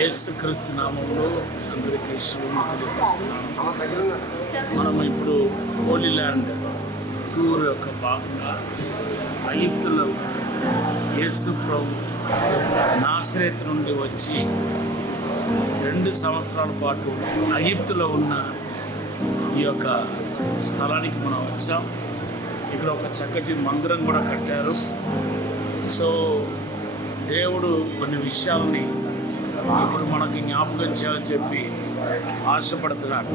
యేసుక్రీస్తు నామములో అందరికీ శుభములు తెలియజేస్తున్నాను. మనం ఇప్పుడు హోలీ ల్యాండ్ టూర్ యొక్క భాగంగా ఐగుప్తులో యేసు ప్రభు నాసరేతు నుండి వచ్చి 2 సంవత్సరాల పాటు ఐగుప్తులో ఉన్న ఈ యొక్క స్థలానికి మనం వచ్చాం. ఇక్కడ ఒక చక్కటి మందిరం కూడా కట్టారు. సో దేవుడు కొన్ని విషయాలని ఇప్పుడు మనకి జ్ఞాపకం చేయాలని చెప్పి ఆశపడుతున్నాడు.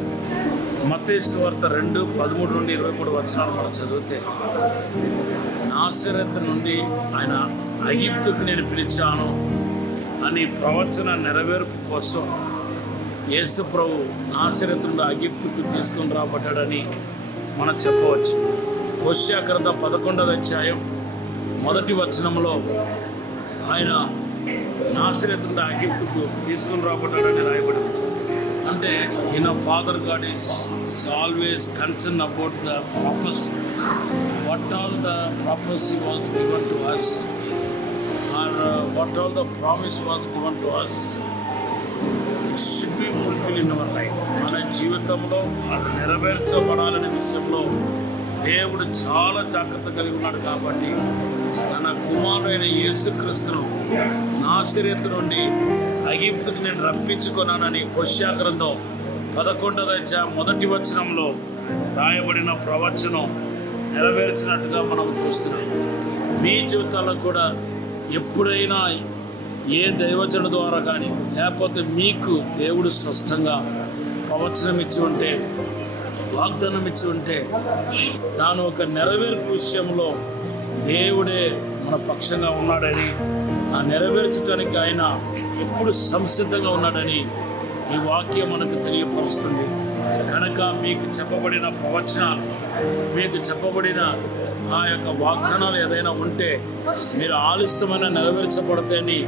మత్తయి సువార్త 2:13-23 వచనాలు మనం చదివితే, నాసరేతు నుండి ఆయన ఐగుప్తుకు నేను పిలిచాను అని ప్రవచన నెరవేర్పు కోసం యేసు ప్రభు నాసరేతు నుండి ఐగుప్తుకు తీసుకొని రాబడ్డాడని మనం చెప్పవచ్చు. హోషేయ గ్రంథం 11వ అధ్యాయం 1వ వచనంలో ఆయన నాసరేతు నుండి ఐగుప్తుకు తీసుకొని రాబడ్డాడని రాయబడింది. అంటే father God is always concern about the prophecy. What all the prophecy was given to us, or what all the promise was given to us, it should be fulfilled in our life. మన జీవితంలో అది నెరవేర్చబడాలనే విషయంలో దేవుడు చాలా జాగ్రత్త కలిగి ఉన్నాడు. కాబట్టి తన కుమారుడైన యేసుక్రీస్తును నాసరేతు నుండి ఐగుప్తుకు నేను రప్పించుకున్నానని హోషేయ గ్రంథం 11వ అధ్యాయం 1వ వచనంలో రాయబడిన ప్రవచనం నెరవేర్చినట్టుగా మనం చూస్తున్నాం. మీ జీవితాల్లో కూడా ఎప్పుడైనా ఏ దైవజనుల ద్వారా కానీ లేకపోతే మీకు దేవుడు స్పష్టంగా ప్రవచనం ఇచ్చి ఉంటే, వాగ్దానం ఇచ్చి ఉంటే, దాని ఒక నెరవేర్పు విషయంలో దేవుడే మన పక్షంగా ఉన్నాడని, ఆ నెరవేర్చడానికి ఆయన ఎప్పుడు సంసిద్ధంగా ఉన్నాడని ఈ వాక్యం మనకు తెలియపరుస్తుంది. కనుక మీకు చెప్పబడిన ప్రవచనాలు, మీకు చెప్పబడిన ఆ యొక్క వాగ్దానాలు ఏదైనా ఉంటే మీరు ఆలస్యమైన నెరవేర్చబడతాయని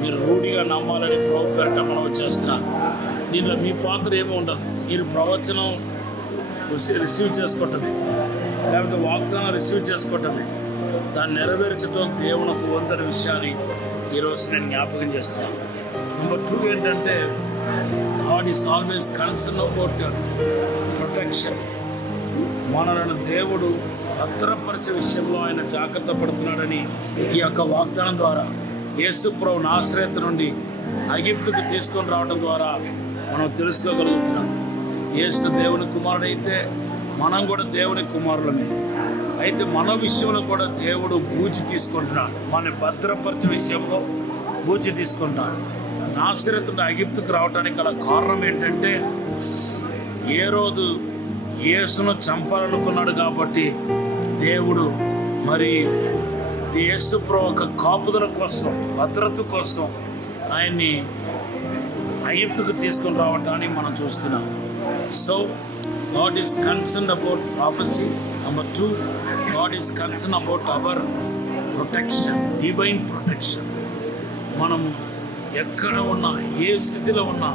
మీరు రూఢిగా నమ్మాలని ప్రభు పేరిట మనం చేస్తున్నాను. దీనిలో మీ పాత్ర ఏమీ ఉండదు. మీరు ప్రవచనం రిసీవ్ చేసుకోవటమే, లేకపోతే వాగ్దానం రిసీవ్ చేసుకోవటమే. దాన్ని నెరవేర్చడం దేవునికి వంతని విషయాన్ని ఈరోజు నేను జ్ఞాపకం చేస్తున్నాను. నెంబర్ 2 ఏంటంటే, God is always concern about protection. మనలను దేవుడు భద్రపరిచే విషయంలో ఆయన జాగ్రత్త పడుతున్నాడని ఈ యొక్క వాగ్దానం ద్వారా యేసు ప్రభు నాసరేతు నుండి ఐగుప్తుకు తీసుకొని రావడం ద్వారా మనం తెలుసుకోగలుగుతున్నాం. యేసు దేవుని కుమారుడైతే మనం కూడా దేవుని కుమారులమే. అయితే మన విషయంలో కూడా దేవుడు బూచి తీసుకుంటున్నాడు. మన భద్రపరిచే విషయంలో బూచి తీసుకుంటున్నాడు. నాసరేతు నుండి ఐగుప్తుకు రావడానికి గల కారణం ఏంటంటే, ఏ రోజు యేసును చంపాలనుకున్నాడు కాబట్టి దేవుడు మరి యేసు ప్రభు ఒక కాపుదల కోసం, భద్రత కోసం ఆయన్ని ఐగుప్తుకు తీసుకొని రావటాన్ని మనం చూస్తున్నాం. So God is concern about prophecy. Number 2, God is concern about our protection, divine protection. మనం ఎక్కడ ఉన్నా, ఏ స్థితిలో ఉన్నా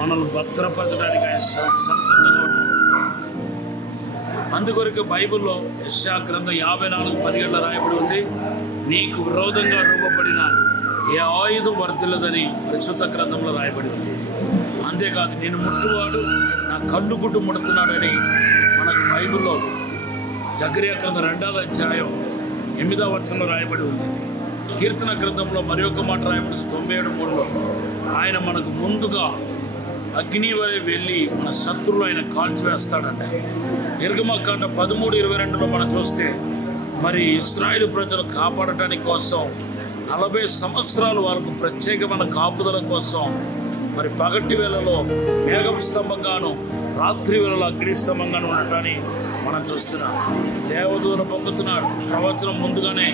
మనల్ని భద్రపరచడానికి ఆయన సంసిద్ధంగా ఉన్నాడు. అందుకొరకు బైబిల్లో యెషయా గ్రంథం 54:17 రాయబడి ఉంది, నీకు విరోధంగా రూపబడిన ఏ ఆయుధం వర్ధిల్లదని పరిశుద్ధ గ్రంథంలో రాయబడి ఉంది. అంతేకాదు, నేను ముట్టువాడు నా కళ్ళు గుడ్డు ముడుతున్నాడని మనకు బైబిల్లో జకరియా గ్రంథం 2వ అధ్యాయం 8వ వచనంలో రాయబడి ఉంది. కీర్తన గ్రంథంలో మరి ఒక మాట రాయబడింది 97:3లో, ఆయన మనకు ముందుగా అగ్ని వలె వెళ్ళి మన శత్రువులు ఆయన కాల్చివేస్తాడంట. నిర్గమకాండ 13:22లో మనం చూస్తే మరి ఇశ్రాయేలు ప్రజలు కాపాడటానికి కోసం 40 సంవత్సరాలు వరకు ప్రత్యేకమైన కాపుదల కోసం మరి పగటి వేళలో మేఘం స్తంభంగాను, రాత్రి వేళలో అగ్ని స్తంభంగాను ఉండటాన్ని మనం చూస్తున్నాం. దేవదూత పంపుతున్నాడు, ప్రవచనం ముందుగానే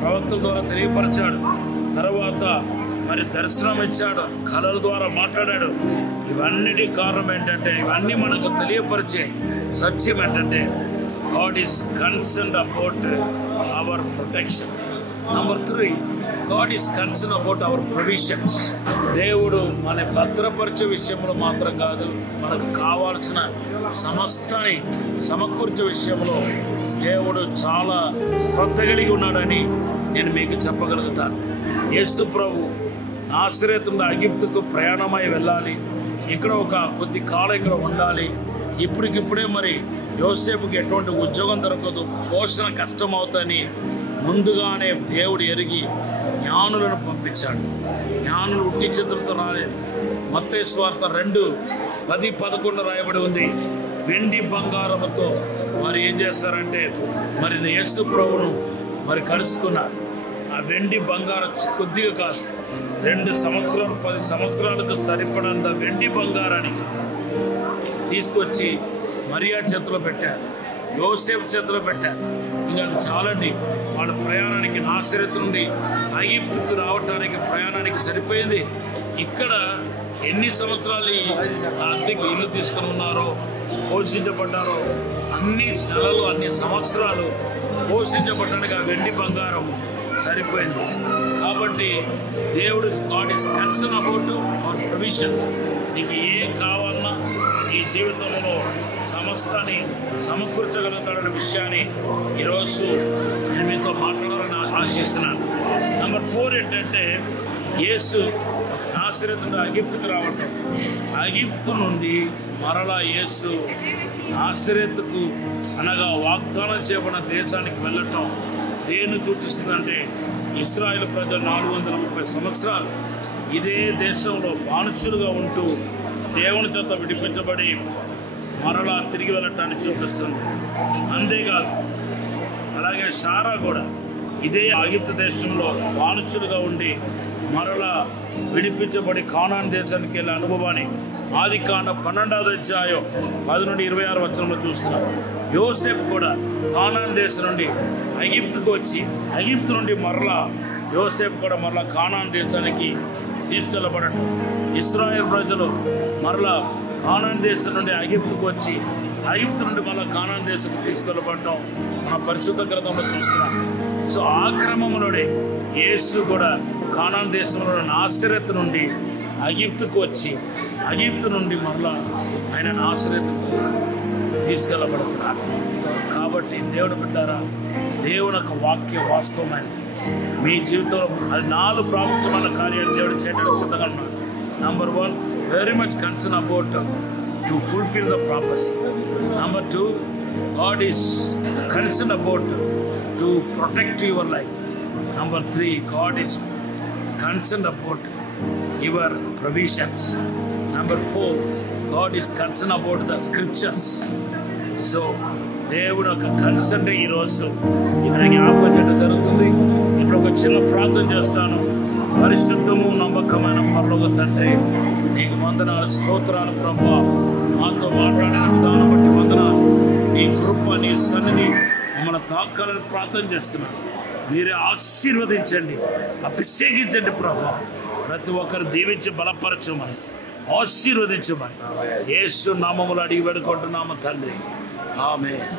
ప్రవక్తల ద్వారా తెలియపరిచాడు. తర్వాత మరి దర్శనం ఇచ్చాడు, కళల ద్వారా మాట్లాడాడు. ఇవన్నిటి కారణం ఏంటంటే, ఇవన్నీ మనకు తెలియపరిచే సత్యం ఏంటంటే, God is concerned about our protection. Number 3, God is concerned about our provisions. దేవుడు మన భద్రపరిచే విషయంలో మాత్రం కాదు, మనకు కావాల్సిన సమస్తాన్ని సమకూర్చే విషయంలో దేవుడు చాలా శ్రద్ధ కలిగి ఉన్నాడని నేను మీకు చెప్పగలుగుతాను. యేసు ప్రభు నాసరేతు నుండి ఐగుప్తుకు ప్రయాణమై వెళ్ళాలి, ఇక్కడ ఒక కొద్ది కాలం ఇక్కడ ఉండాలి. ఇప్పటికిప్పుడే మరి యోసేపుకి ఎటువంటి ఉద్యోగం దొరకదు, పోషణ కష్టం అవుతుందని ముందుగానే దేవుడు ఎరిగి జ్ఞానులను పంపించాడు. జ్ఞానులు ఉట్టి చేతులతో రాలేదు. మత్తయి సువార్త 2:10-11 రాయబడి ఉంది. వెండి బంగారముతో మరి ఏం చేస్తారంటే మరి యేసు ప్రభువును మరి కలుసుకున్నారు. ఆ వెండి బంగారం కొద్దిగా కాదు, 2 సంవత్సరాలు 10 సంవత్సరాలకు సరిపడంత వెండి బంగారాన్ని తీసుకొచ్చి మరియా చేతిలో పెట్టారు, యోసేపు చేతిలో పెట్టారు. ఇంకా చాలండి, వాళ్ళ ప్రయాణానికి నాసరేతు నుండి ఐగుప్తుకు రావటానికి ప్రయాణానికి సరిపోయింది. ఇక్కడ ఎన్ని సంవత్సరాలు అద్దెకి ఇల్లు తీసుకుని ఉన్నారో, పోషించబడ్డారో, అన్ని నెలలు అన్ని సంవత్సరాలు పోషించబడటానికి ఆ వెండి బంగారం సరిపోయింది. కాబట్టి దేవుడు God is concern about our provisions. నీకు ఏం కావాలన్నా ఈ జీవితంలో సమస్తాన్ని సమకూర్చగలుగుతాడనే విషయాన్ని ఈరోజు నేను మీతో మాట్లాడాలని ఆశిస్తున్నాను. నెంబర్ 4 ఏంటంటే, యేసు నాసరేతు నుండి ఐగుప్తుకు రావటం. ఐగుప్తు నుండి మరలా యేసు నాసరేతుకు అనగా వాగ్దానం చేయబడిన దేశానికి వెళ్ళటం దేన్ని సూచిస్తుందంటే, ఇశ్రాయేలు ప్రజలు 430 సంవత్సరాలు ఇదే దేశంలో బానిసలుగా ఉంటూ దేవుని చేత విడిపించబడి మరలా తిరిగి వెళ్ళటాన్ని చూపిస్తుంది. అంతేకాదు, అలాగే సారా కూడా ఇదే ఐగుప్తు దేశంలో బానిసలుగా ఉండి మరలా విడిపించబడి కానాన్ దేశానికి వెళ్ళే అనుభవాన్ని ఆదికాండ 12వ అధ్యాయం 10-26 వచనంలో చూస్తున్నాం. యోసేపు కూడా కానాన్ దేశం నుండి ఐగుప్తుకు వచ్చి, ఐగుప్తు నుండి మరలా యోసేపు కూడా మరలా కానాన్ దేశానికి తీసుకెళ్ళబడటం. ఇశ్రాయేలు ప్రజలు మరలా కానాన్ దేశం నుండి ఐగుప్తుకు వచ్చి, ఐగుప్తు నుండి మరలా కానాన్ దేశానికి తీసుకెళ్ళబడటం మన పరిశుద్ధ గ్రంథంలో చూస్తున్నాం. సో ఆ క్రమంలోనే యేసు కూడా కానాన్ దేశంలో నాసరేతు నుండి ఐగుప్తుకు వచ్చి, ఐగుప్తు నుండి మరలా ఆయన నాసరేతుకు తీసుకెళ్ళబడుతున్నారు. కాబట్టి దేవుడు బిడ్డారా, దేవుని యొక్క వాక్య వాస్తవమైనది. మీ జీవితంలో అది 4 ప్రాముఖ్యమైన కార్యాలు దేవుడు చేయడానికి సిద్ధంగా ఉన్నాడు. Number 1, very much concern about to fulfil the prophecy. Number 2, God is concern about to protect your life. Number 3, God is concern about your provisions. Number 4, God is concern about the scriptures. So దేవుడు ఒక concern ఈరోజు ఇక్కడ జ్ఞాపకం చేయడం జరుగుతుంది. ఇప్పుడు ఒక చిన్న ప్రార్థన చేస్తాను. పరిశుద్ధము నమ్మకమైన పరలోక తండ్రి, నీకు వందనాలు, స్తోత్రాలు ప్రభువా. మాతో మాట్లాడిన విధానం బట్టి వందనాలు. నీ కృప, నీ సన్నిధి మమ్మల్ని తాకాలని ప్రార్థన చేస్తున్నాను. మీరే ఆశీర్వదించండి, అభిషేకించండి ప్రభువా. ప్రతి ఒక్కరు దీవించి బలపరచమని, ఆశీర్వదించమని యేసు నామములో అడిగి వేడుకుంటున్నాము తండ్రి. ఆమేన్.